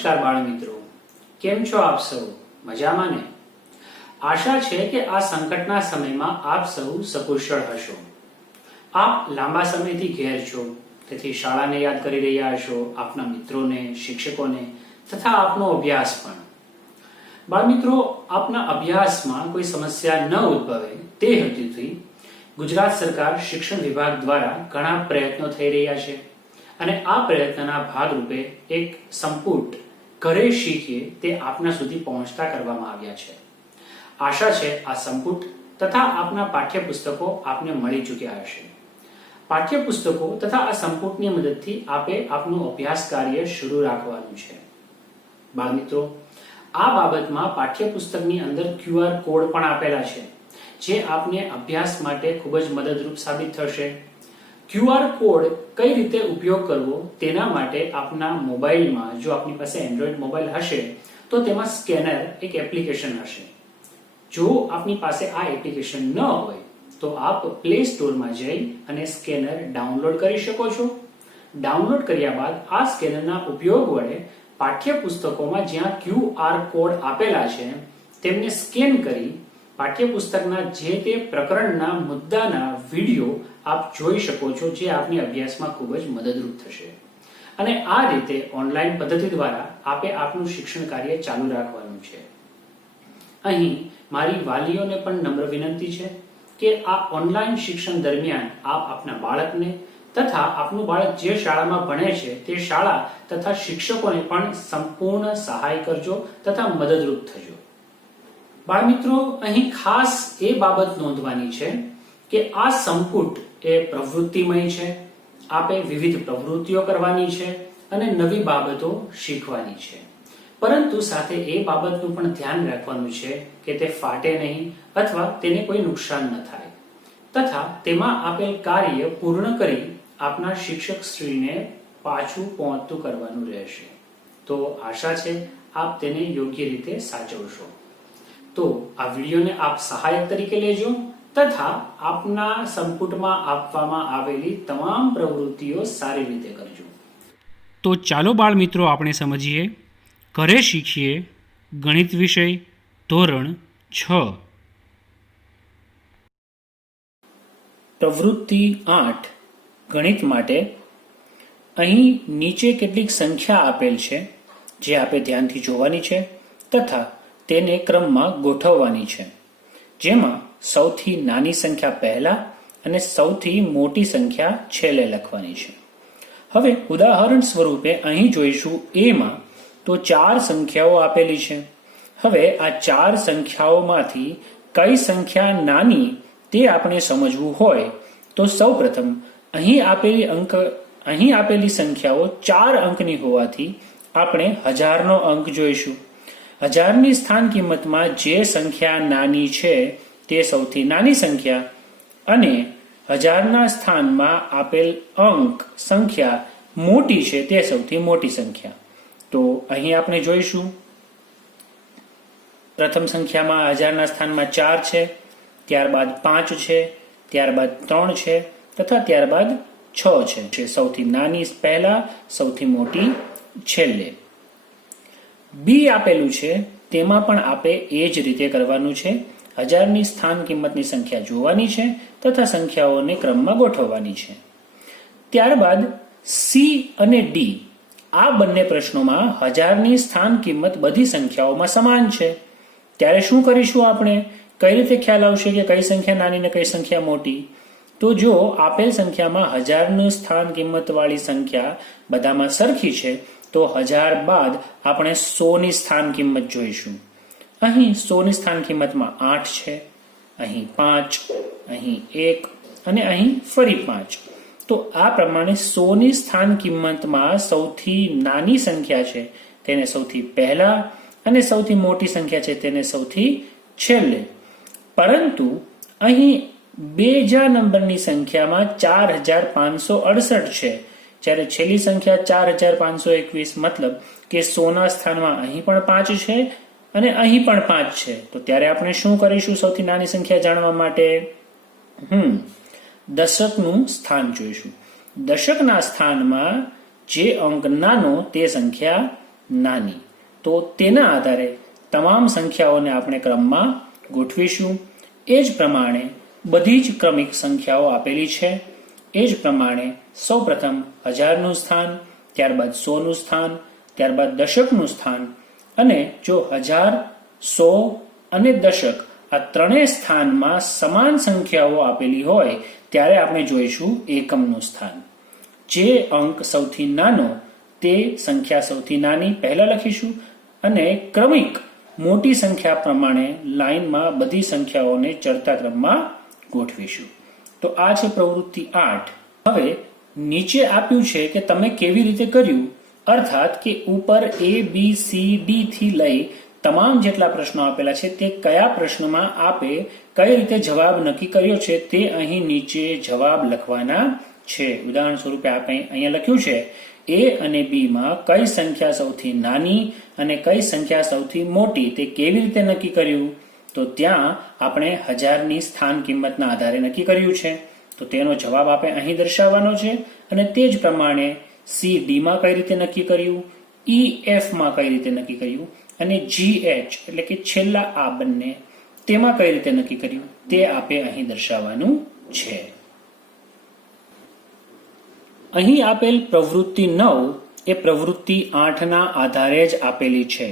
નમસ્કાર બાળ મિત્રો, કેમ છો આપ સૌ? મજામાં ને? આશા છે કે આ સંકટના સમયમાં આપ સૌ સકુશળ હશો. આપ લાંબા સમયથી ઘેર છો, તેથી શાળાને યાદ કરી રહ્યા હશો, આપના મિત્રોને, શિક્ષકોને તથા આપનો અભ્યાસ પણ. બાળ મિત્રો, આપના અભ્યાસમાં કોઈ સમસ્યા ન ઉદ્ભવે તે હેતુથી ગુજરાત સરકાર શિક્ષણ વિભાગ દ્વારા ઘણા પ્રયત્નો થઈ રહ્યા છે અને આ પ્રયત્નના ભાગરૂપે એક સંપુટ ઘરે શીખીએ તે આપના સુધી પહોંચતા કરવામાં આવ્યા છે. આશા છે આ સંપુટ તથા આપના પાઠ્યપુસ્તકો આપને મળી ચૂક્યા હશે. પાઠ્યપુસ્તકો તથા આ સંપુટની મદદથી આપે આપનું અભ્યાસ કાર્ય શરૂ રાખવાનું છે. બાળ મિત્રો, આ બાબતમાં પાઠ્યપુસ્તકની અંદર QR કોડ પણ આપેલા છે, જે આપને અભ્યાસ માટે ખૂબ જ મદદરૂપ સાબિત થશે. QR કોડ કઈ રીતે ઉપયોગ કરવો તેના માટે આપના મોબાઈલમાં, જો આપની પાસે એન્ડ્રોઈડ મોબાઈલ હશે તો તેમાં સ્કેનર એક એપ્લિકેશન હશે. જો આપની પાસે આ એપ્લિકેશન ન હોય તો આપ પ્લે સ્ટોરમાં જઈ અને સ્કેનર ડાઉનલોડ કરી શકો છો. ડાઉનલોડ કર્યા બાદ આ સ્કેનરના ઉપયોગ વડે પાઠ્યપુસ્તકોમાં જ્યાં QR કોડ આપેલા છે તેમને સ્કેન કરી પાઠ્યપુસ્તકના જે તે પ્રકરણના મુદ્દાના વિડીયો આપ જોઈ શકો છો, જે આપની અભ્યાસમાં ખૂબ જ મદદરૂપ થશે. અને આ રીતે ઓનલાઈન પદ્ધતિ દ્વારા આપે આપનું શિક્ષણ કાર્ય ચાલુ રાખવાનું છે. અહીં મારી વાલીઓને પણ નમ્ર વિનંતી છે કે આ ઓનલાઈન શિક્ષણ દરમિયાન આપ આપના બાળકને તથા આપનું બાળક જે શાળામાં ભણે છે તે શાળા તથા શિક્ષકોને પણ સંપૂર્ણ સહાય કરજો તથા મદદરૂપ થજો. બાળ મિત્રો, અહીં ખાસ એ બાબત નોંધવાની છે કે આ સંપુટ એ પ્રવૃત્તિમય છે. આપે વિવિધ પ્રવૃત્તિઓ કરવાની છે અને નવી બાબતો શીખવાની છે. પરંતુ સાથે એ બાબતનું પણ ધ્યાન રાખવાનું છે કે તે ફાટે નહીં અથવા તેને કોઈ નુકસાન ન થાય તથા તેમાં આપેલ કાર્ય પૂર્ણ કરી આપના શિક્ષક શ્રીને પાછું પહોંચતું કરવાનું રહેશે. તો આશા છે આપ તેને યોગ્ય રીતે સાચવશો. તો આ વિડીયોને આપ સહાયક તરીકે લેજો તથા આપના સંપુટમાં આપવામાં આવેલી તમામ પ્રવૃત્તિઓ સારી રીતે કરજો. તો ચાલો બાળ મિત્રો, આપણે સમજીએ ઘરે શીખીએ ગણિત વિષય ધોરણ 6 પ્રવૃત્તિ 8 ગણિત માટે. અહીં નીચે કેટલીક સંખ્યા આપેલ છે જે આપે ધ્યાનથી જોવાની છે તથા તેને ક્રમમાં ગોઠવવાની છે, જેમાં સૌથી નાની સંખ્યા પહેલા અને સૌથી મોટી સંખ્યા છેલ્લે લખવાની છે. હવે ઉદાહરણ સ્વરૂપે અહીં જોઈશું એમાં તો 4 સંખ્યાઓ આપેલી છે. હવે આ 4 સંખ્યાઓમાંથી કઈ સંખ્યા નાની તે આપણે સમજવું હોય તો સૌપ્રથમ અહીં આપેલી સંખ્યાઓ 4 અંકની હોવાથી આપણે હજારનો અંક જોઈશું. હજારની સ્થાન કિંમતમાં જે સંખ્યા નાની છે તે સૌથી નાની સંખ્યા અને હજારના સ્થાનમાં આપેલ અંક સંખ્યા મોટી છે તે સૌથી મોટી સંખ્યા. તો અહીં આપણે જોઈશું પ્રથમ સંખ્યામાં હજારના સ્થાનમાં 4 છે, ત્યારબાદ 5 છે, ત્યારબાદ 3 છે તથા ત્યારબાદ 6 છે. સૌથી નાની પહેલા, સૌથી મોટી છેલ્લે. બી આપેલું છે તેમાં પણ આપે એ જ રીતે કરવાનું છે. હજારની સ્થાન કિંમતની સંખ્યા જોવાની છે તથા સંખ્યાઓને ક્રમમાં ગોઠવવાની છે. ત્યારબાદ સી અને ડી આ બંને પ્રશ્નોમાં હજારની સ્થાન કિંમત બધી સંખ્યાઓમાં સમાન છે. ત્યારે શું કરીશું? આપણે કઈ રીતે ખ્યાલ આવશે કે કઈ સંખ્યા નાની ને કઈ સંખ્યા મોટી? તો જો આપેલ સંખ્યામાં હજારનું સ્થાન કિંમત વાળી સંખ્યા બધામાં સરખી છે તો 1000 બાદ આપણે 100 ની સ્થાન કિંમત જોઈશું. અહીં 100 ની સ્થાન કિંમતમાં 8 છે, અહીં 5, અહીં 1 અને અહીં ફરી 5. તો આ પ્રમાણે 100 ની સ્થાન કિંમતમાં સૌથી નાની સંખ્યા છે તેને સૌથી પહેલા અને સૌથી મોટી સંખ્યા છે તેને સૌથી છેલ્લે. પરંતુ અહીં બેજા નંબરની સંખ્યામાં 4568 છે, જ્યારે છેલ્લી સંખ્યા 4521, મતલબ કે 100 ના સ્થાનમાં અહીં પણ 5 છે અને અહીં પણ 5 છે. તો ત્યારે આપણે શું કરીશું સૌથી નાની સંખ્યા જાણવા માટે? દશકનું સ્થાન જોઈશું. દશકના સ્થાનમાં જે અંક નાનો તે સંખ્યા નાની. તો તેના આધારે તમામ સંખ્યાઓને આપણે ક્રમમાં ગોઠવીશું. એ જ પ્રમાણે બધી જ ક્રમિક સંખ્યાઓ આપેલી છે. એ જ પ્રમાણે સૌપ્રથમ 1000નું સ્થાન, ત્યારબાદ 100નું સ્થાન, ત્યારબાદ દશકનું સ્થાન, અને જો 1000, 100 અને દશક આ ત્રણેય સ્થાનમાં સમાન સંખ્યાઓ આપેલી હોય ત્યારે આપણે જોઈશું એકમનું સ્થાન. જે અંક સૌથી નાનો તે સંખ્યા સૌથી નાની પહેલા લખીશું અને ક્રમિક મોટી સંખ્યા પ્રમાણે લાઈનમાં બધી સંખ્યાઓને ચડતા ક્રમમાં ગોઠવીશું. તો આ છે પ્રવૃત્તિ 8. હવે નીચે આપ્યું છે કે તમે કેવી રીતે કર્યું, અર્થાત કે ઉપર A, B, C, D થી લઈ તમામ જેટલા પ્રશ્નો આપેલા છે તે કયા પ્રશ્નમાં આપે કઈ રીતે જવાબ નક્કી કર્યો છે તે અહીં નીચે જવાબ લખવાના છે. ઉદાહરણ સ્વરૂપે આપણે અહીંયા લખ્યું છે A અને B માં કઈ સંખ્યા સૌથી નાની અને કઈ સંખ્યા સૌથી મોટી તે કેવી રીતે નક્કી કર્યું, તો ત્યાં આપણે 1000ની સ્થાન કિંમતના આધારે નક્કી કર્યું છે. તો તેનો જવાબ આપણે અહીં દર્શાવવાનો છે અને તે જ પ્રમાણે C, D માં કઈ રીતે નક્કી કર્યું, E, F માં કઈ રીતે નક્કી કર્યું અને G, H એટલે કે છેલ્લા આ બંને તેમાં કઈ રીતે નક્કી કર્યું તે આપણે અહીં દર્શાવવાનું છે. અહીં આપેલ પ્રવૃત્તિ 9 એ પ્રવૃત્તિ 8ના આધારે જ આપેલી છે.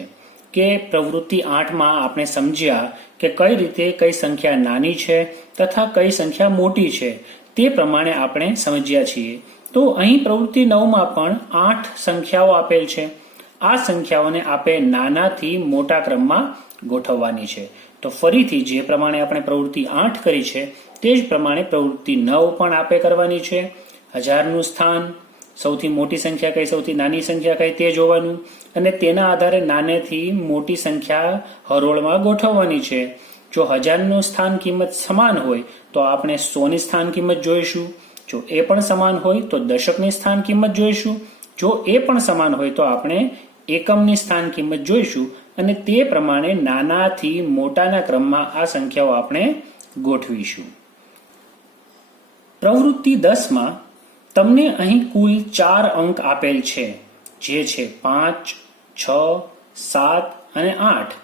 કે પ્રવૃત્તિ 8માં આપણે સમજ્યા કે કઈ રીતે કઈ સંખ્યા નાની છે તથા કઈ સંખ્યા મોટી છે તે પ્રમાણે આપણે સમજ્યા છીએ. તો અહીં પ્રવૃત્તિ 9માં પણ 8 સંખ્યાઓ આપેલ છે. આ સંખ્યાઓને આપણે નાનાથી મોટા ક્રમમાં ગોઠવવાની છે. તો ફરીથી જે પ્રમાણે આપણે પ્રવૃત્તિ 8 કરી છે તે જ પ્રમાણે પ્રવૃત્તિ 9 પણ આપણે કરવાની છે. 1000નું સ્થાન, સૌથી મોટી સંખ્યા કઈ સૌથી નાની સંખ્યા કઈ તે જોવાનું અને તેના આધારે નાનેથી મોટી સંખ્યા હરોળમાં ગોઠવવાની છે. જો 1000નું સ્થાન કિંમત સમાન હોય તો આપણે 100ની સ્થાન કિંમત જોઈશું. જો એ પણ સમાન હોય તો દશકની સ્થાન કિંમત જોઈશું. જો એ પણ સમાન હોય તો આપણે એકમની સ્થાન કિંમત જોઈશું અને તે પ્રમાણે નાનાથી મોટાના ક્રમમાં આ સંખ્યાઓ આપણે ગોઠવીશું. પ્રવૃત્તિ 10માં તમને અહીં કુલ 4 અંક આપેલ છે, જે છે 5, 6, 7 અને 8.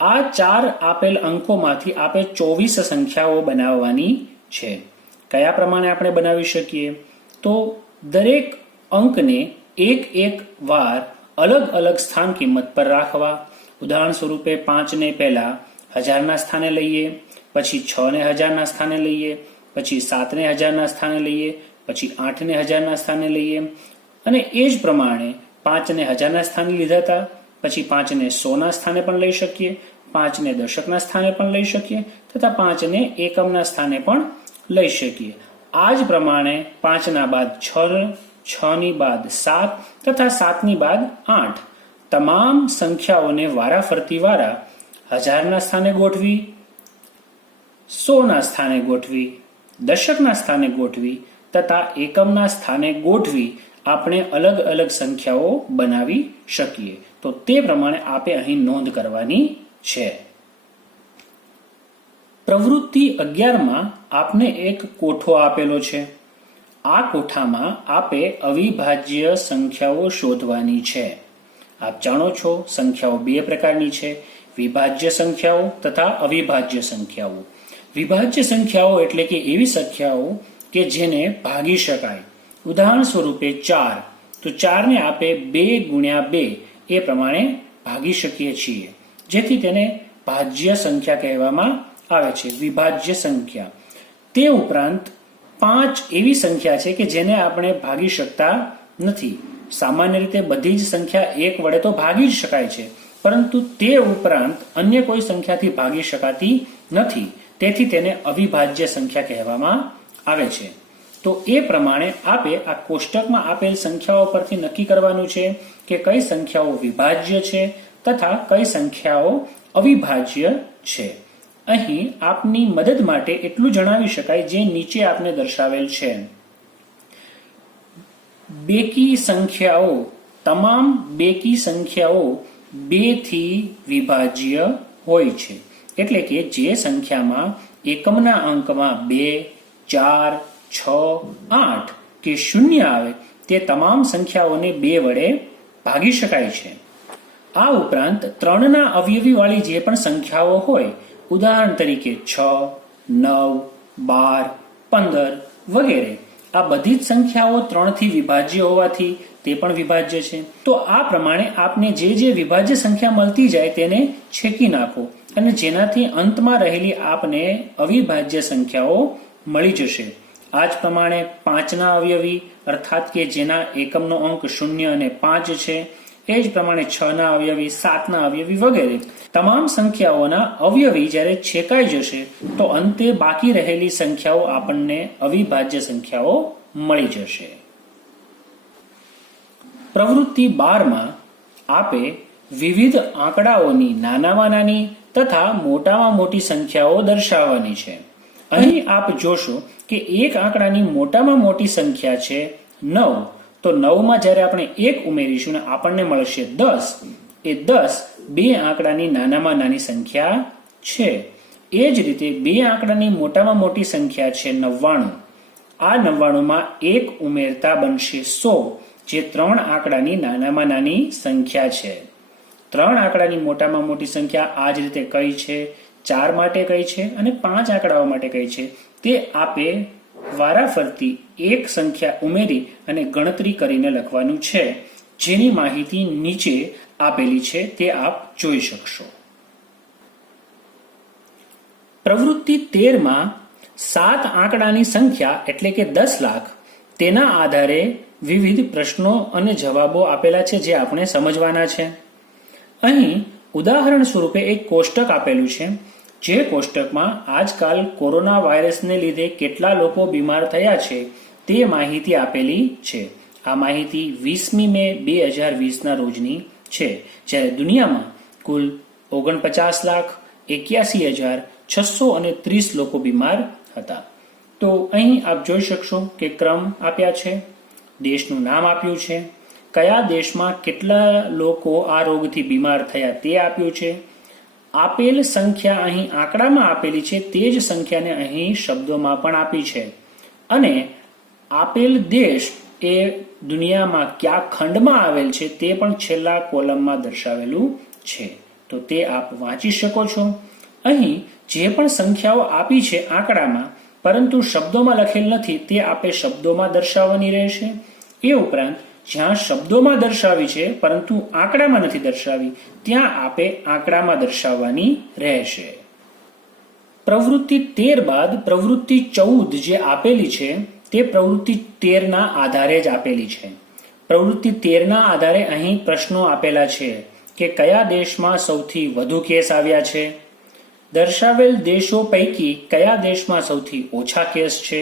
આ 4 આપેલ અંકોમાંથી આપણે 24 સંખ્યાઓ બનાવવાની છે. કયા પ્રમાણે આપણે બનાવી શકીએ, તો દરેક અંકને એક વાર અલગ અલગ સ્થાન કિંમત પર રાખવા. ઉદાહરણ સ્વરૂપે 5 ને પહેલા 1000ના સ્થાને લઈએ, પછી 6 ને 1000ના સ્થાને લઈએ, પછી 7 ને 1000ના સ્થાને લઈએ, પછી 8 ને 1000ના સ્થાને લઈએ અને એ જ પ્રમાણે 5 ને 1000ના સ્થાને લીધા હતા, પછી 5 ને 100ના સ્થાને પણ લઈ શકીએ, 5 ને દશકના સ્થાને પણ લઈ શકીએ તથા 5 ને એકમના સ્થાને પણ લઈ શકીએ. આ જ પ્રમાણે 5ના બાદ 6, 6ની બાદ 7 તથા 7ની બાદ 8 તમામ સંખ્યાઓને વારાફરતી વારા 1000ના સ્થાને ગોઠવી, 100ના સ્થાને ગોઠવી, દશકના સ્થાને ગોઠવી તથા એકમના સ્થાને ગોઠવી આપણે અલગ અલગ સંખ્યાઓ બનાવી શકીએ. તો તે પ્રમાણે આપણે અહીં નોંધ કરવાની છે. પ્રવૃત્તિ 11માં આપને એક કોઠો આપેલો છે. આ કોઠામાં આપે અવિભાજ્ય સંખ્યાઓ શોધવાની છે. આપ જાણો છો સંખ્યાઓ બે પ્રકારની છે, વિભાજ્ય સંખ્યાઓ તથા અવિભાજ્ય સંખ્યાઓ. વિભાજ્ય સંખ્યાઓ એટલે કે એવી સંખ્યાઓ કે જેને ભાગી શકાય. ઉદાહરણ સ્વરૂપે 4, તો 4 ને આપે 2 ગુણ્યા 2 એ પ્રમાણે ભાગી શકીએ છીએ, જેથી તેને ભાજ્ય સંખ્યા કહેવામાં આવે છે, વિભાજ્ય સંખ્યા. તે ઉપરાંત 5 એવી સંખ્યા છે કે જેને આપણે ભાગી શકતા નથી. સામાન્ય રીતે બધી જ સંખ્યા 1 વડે તો ભાગી જ શકાય છે, પરંતુ તે ઉપરાંત અન્ય કોઈ સંખ્યાથી ભાગી શકાતી નથી, તેથી તેને અવિભાજ્ય સંખ્યા કહેવામાં આવે છે. તો એ પ્રમાણે આપે આ કોષ્ટકમાં આપેલ સંખ્યાઓ પરથી નક્કી કરવાનું છે કે કઈ સંખ્યાઓ વિભાજ્ય છે તથા કઈ સંખ્યાઓ અવિભાજ્ય છે. અહીં આપની મદદ માટે એટલું જણાવી શકાય જે નીચે આપને દર્શાવેલ છે. બેકી સંખ્યાઓ, તમામ બેકી સંખ્યાઓ 2 થી વિભાજ્ય હોય છે. એટલે કે જે સંખ્યામાં એકમના અંકમાં 2, 4, 6, 8 કે 0 આવે તે તમામ સંખ્યાઓને 2 વડે ભાગી શકાય છે. આ ઉપરાંત 3ના અવયવી વાળી જે પણ સંખ્યાઓ હોય, ઉદાહરણ તરીકે 6, 9, 12, 15 વગેરે, આ બધી જ સંખ્યાઓ 3 થી વિભાજ્ય હોવાથી તે પણ વિભાજ્ય છે. તો આ પ્રમાણે આપને જે વિભાજ્ય સંખ્યા મળતી જાય તેને છેકી નાખો અને જેનાથી અંતમાં રહેલી આપને અવિભાજ્ય સંખ્યાઓ મળી જશે. આ જ પ્રમાણે 5ના અવયવી અર્થાત કે જેના એકમનો અંક 0 અને 5 છે, એ જ પ્રમાણે 6ના અવયવી, 7ના અવયવી વગેરે તમામ સંખ્યાઓના અવયવી જ્યારે છેકાઈ જશે તો અંતે બાકી રહેલી સંખ્યાઓ આપણને અવિભાજ્ય સંખ્યાઓ મળી જશે. પ્રવૃત્તિ 12માં આપે વિવિધ આંકડાઓની નાનામાં નાની તથા મોટામાં મોટી સંખ્યાઓ દર્શાવવાની છે. અહીં આપ જોશો કે એક આંકડાની મોટામાં મોટી સંખ્યા છે 9, તો 9માં જ્યારે આપણે 1 ઉમેરીશું ને આપણને મળશે 10. એ 10 બે આંકડાની નાનામાં નાની સંખ્યા છે. એ જ રીતે બે આંકડાની મોટામાં મોટી સંખ્યા છે 99. આ 99માં 1 ઉમેરતા બનશે 100, જે 3 આંકડાની નાનામાં નાની સંખ્યા છે. 3 આંકડાની મોટામાં મોટી સંખ્યા આ જ રીતે કઈ છે, 4 માટે કઈ છે અને 5 આંકડાઓ માટે કઈ છે, તે આપે વારાફરતી એક સંખ્યા ઉમેરી અને ગણતરી કરીને લખવાનું છે, જેની માહિતી નીચે આપેલી છે તે આપ જોઈ શકશો. પ્રવૃત્તિ 13માં 7 આંકડાની સંખ્યા એટલે કે 10 લાખ, તેના આધારે વિવિધ પ્રશ્નો અને જવાબો આપેલા છે જે આપણે સમજવાના છે. અહીં ઉદાહરણ સ્વરૂપે એક કોષ્ટક આપેલું છે, જે કોષ્ટકમાં આજકાલ કોરોના વાયરસને લીધે કેટલા લોકો બીમાર થયા છે તે માહિતી આપેલી છે. આ માહિતી 20મી મે 2020ના રોજની છે, જ્યારે દુનિયામાં કુલ 49,81,630 લોકો બીમાર હતા. તો અહીં આપ જોઈ શકશો કે ક્રમ આપ્યા છે, દેશનું નામ આપ્યું છે, કયા દેશમાં કેટલા લોકો આ રોગથી બીમાર થયા તે આપ્યું છે. આપેલ સંખ્યા અહીં આંકડામાં આપેલી છે, તે જ સંખ્યાને અહીં શબ્દોમાં પણ આપી છે, અને આપેલ દેશ એ દુનિયામાં કયા ખંડમાં આવેલ છે તે પણ છેલ્લા કોલમમાં દર્શાવેલું છે. તો તે આપ વાંચી શકો છો. અહીં જે પણ સંખ્યાઓ આપી છે આંકડામાં, પરંતુ શબ્દોમાં લખેલ નથી, તે આપે શબ્દોમાં દર્શાવવાની રહેશે. એ ઉપરાંત જ્યાં શબ્દોમાં દર્શાવી છે પરંતુ આંકડામાં નથી દર્શાવી, ત્યાં આપે આંકડામાં દર્શાવવાની રહેશે. પ્રવૃત્તિ 13 બાદ પ્રવૃત્તિ 14 જે આપેલી છે તે પ્રવૃત્તિ 13ના આધારે જ આપેલી છે. પ્રવૃત્તિ 13ના આધારે અહીં પ્રશ્નો આપેલા છે કે કયા દેશમાં સૌથી વધુ કેસ આવ્યા છે, દર્શાવેલ દેશો પૈકી કયા દેશમાં સૌથી ઓછા કેસ છે,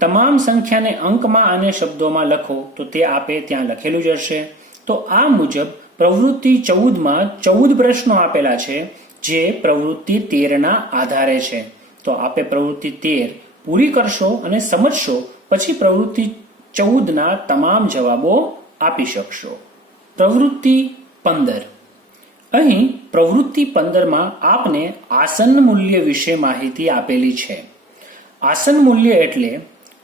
તમામ સંખ્યાને અંકમાં અને શબ્દોમાં લખો, તો તે આપે ત્યાં લખેલું જ હશે. તો આ મુજબ પ્રવૃત્તિ 14માં 14 પ્રશ્નો આપેલા છે જે પ્રવૃત્તિ 13ના આધારે છે. તો આપે પ્રવૃત્તિ 13 પૂરી કરશો અને સમજશો, પછી પ્રવૃત્તિ 14ના તમામ જવાબો આપી શકશો. પ્રવૃત્તિ 15. અહીં પ્રવૃત્તિ 15માં આપને આસન્ન મૂલ્ય વિશે માહિતી આપેલી છે. આસન્ન મૂલ્ય એટલે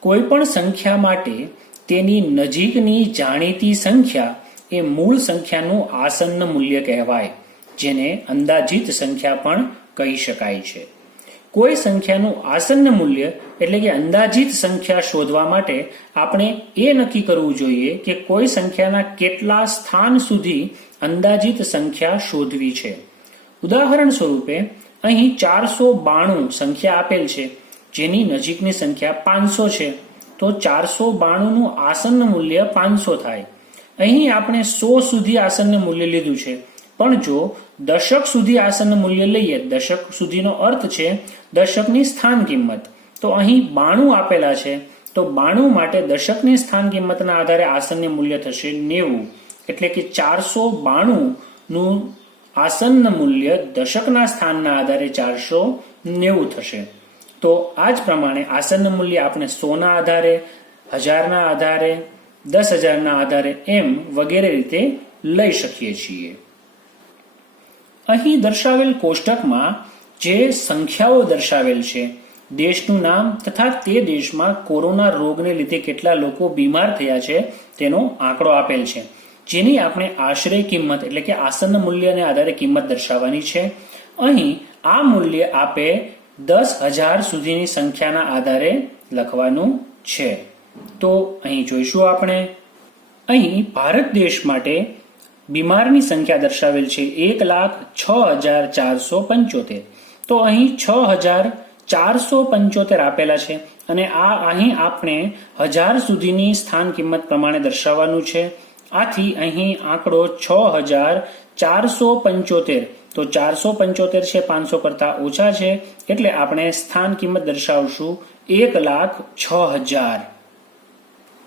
કોઈ પણ સંખ્યા માટે તેની નજીકની જાણીતી સંખ્યા એ મૂળ સંખ્યાનું આસન્ન મૂલ્ય કહેવાય, જેને અંદાજિત સંખ્યા પણ કહી શકાય છે. કોઈ સંખ્યાનું આસન્ન મૂલ્ય એટલે કે અંદાજિત સંખ્યા શોધવા માટે આપણે એ નક્કી કરવું જોઈએ કે કોઈ સંખ્યાના કેટલા સ્થાન સુધી અંદાજિત સંખ્યા શોધવી છે. ઉદાહરણ સ્વરૂપે અહીં 492 સંખ્યા આપેલ છે, જેની નજીકની સંખ્યા 500 છે, તો 492નું આસન્ન મૂલ્ય 500 થાય. અહીં આપણે 100 સુધી આસન્ન મૂલ્ય લીધું છે, પણ જો દશક સુધી આસન્ન મૂલ્ય લઈએ, દશક સુધીનો અર્થ છે દશકની સ્થાન કિંમત, તો અહીં 92 આપેલા છે, તો 92 માટે દશકની સ્થાન કિંમતના આધારે આસન્ન મૂલ્ય થશે 90. એટલે કે 492નું આસન્ન મૂલ્ય દશકના સ્થાનના આધારે 490 થશે. તો આ જ પ્રમાણે આસન્ન મૂલ્ય આપણે 100ના આધારે, 1000ના આધારે, 10,000ના આધારે એમ વગેરે રીતે લઈ શકીએ છીએ. અહીં દર્શાવેલ કોષ્ટકમાં જે સંખ્યાઓ દર્શાવેલ છે, દેશનું નામ તથા તે દેશમાં કોરોના રોગને લીધે કેટલા લોકો બીમાર થયા છે તેનો આંકડો આપેલ છે. જેની આપણે આશરે કિંમત એટલે કે આસન્ન મૂલ્યને આધારે કિંમત દર્શાવવાની છે. અહીં આ મૂલ્ય આપે 10,000 સુધીની સંખ્યાના આધારે લખવાનું છે. તો અહીં જોઈશું આપણે અહીં ભારત દેશ માટે બીમારની સંખ્યા દર્શાવેલ છે 1,06,475. તો અહીં 6,475 આપેલા છે અને આ અહીં આપણે 1000 સુધીની સ્થાન કિંમત પ્રમાણે દર્શાવવાનું છે. આથી અહીં આંકડો 6,475. તો 475 છે 500 કરતા ઓછા છે એટલે આપણે સ્થાન કિંમત દર્શાવશું 1,06,000.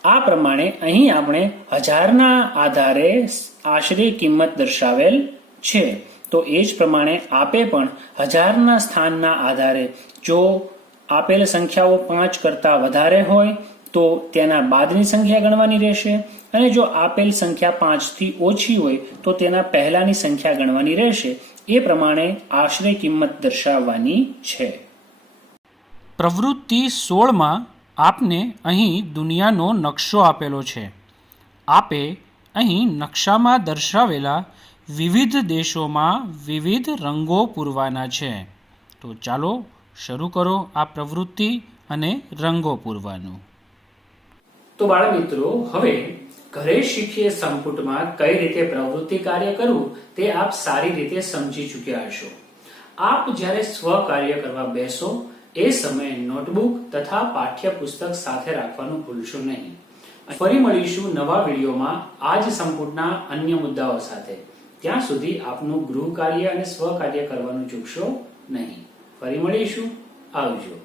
આ પ્રમાણે અહીં આપણે 1000ના આધારે આશરે કિંમત દર્શાવેલ છે. તો એ જ પ્રમાણે આપે પણ 1000ના સ્થાનના આધારે જો આપેલ સંખ્યાઓ 5 કરતા વધારે હોય તો તેના બાદની સંખ્યા ગણવાની રહેશે અને જો આપેલ સંખ્યા 5 થી ઓછી હોય તો તેના પહેલાની સંખ્યા ગણવાની રહેશે. એ પ્રમાણે આશરે કિંમત દર્શાવવાની છે. પ્રવૃત્તિ 16માં આપને અહીં દુનિયાનો નકશો આપેલો છે. આપે અહીં નકશામાં દર્શાવેલા વિવિધ દેશોમાં વિવિધ રંગો પૂરવાના છે. તો ચાલો શરૂ કરો આ પ્રવૃત્તિ અને રંગો પૂરવાનું. તો બાળમિત્રો, હવે ઘરે શીખીએ સંપુટમાં કઈ રીતે પ્રવૃત્તિ કાર્ય કરવું તે આપ સારી રીતે સમજી ચૂક્યા હશો. આપ જ્યારે સ્વ કાર્ય કરવા બેસો એ સમયે નોટબુક તથા પાઠ્યપુસ્તક સાથે રાખવાનું ભૂલશો નહીં. ફરી મળીશું નવા વિડીયોમાં આ જ સંપુટના અન્ય મુદ્દાઓ સાથે. ત્યાં સુધી આપનું ગૃહ કાર્ય અને સ્વ કાર્ય કરવાનું ચૂકશો નહીં. ફરી મળીશું. આવજો.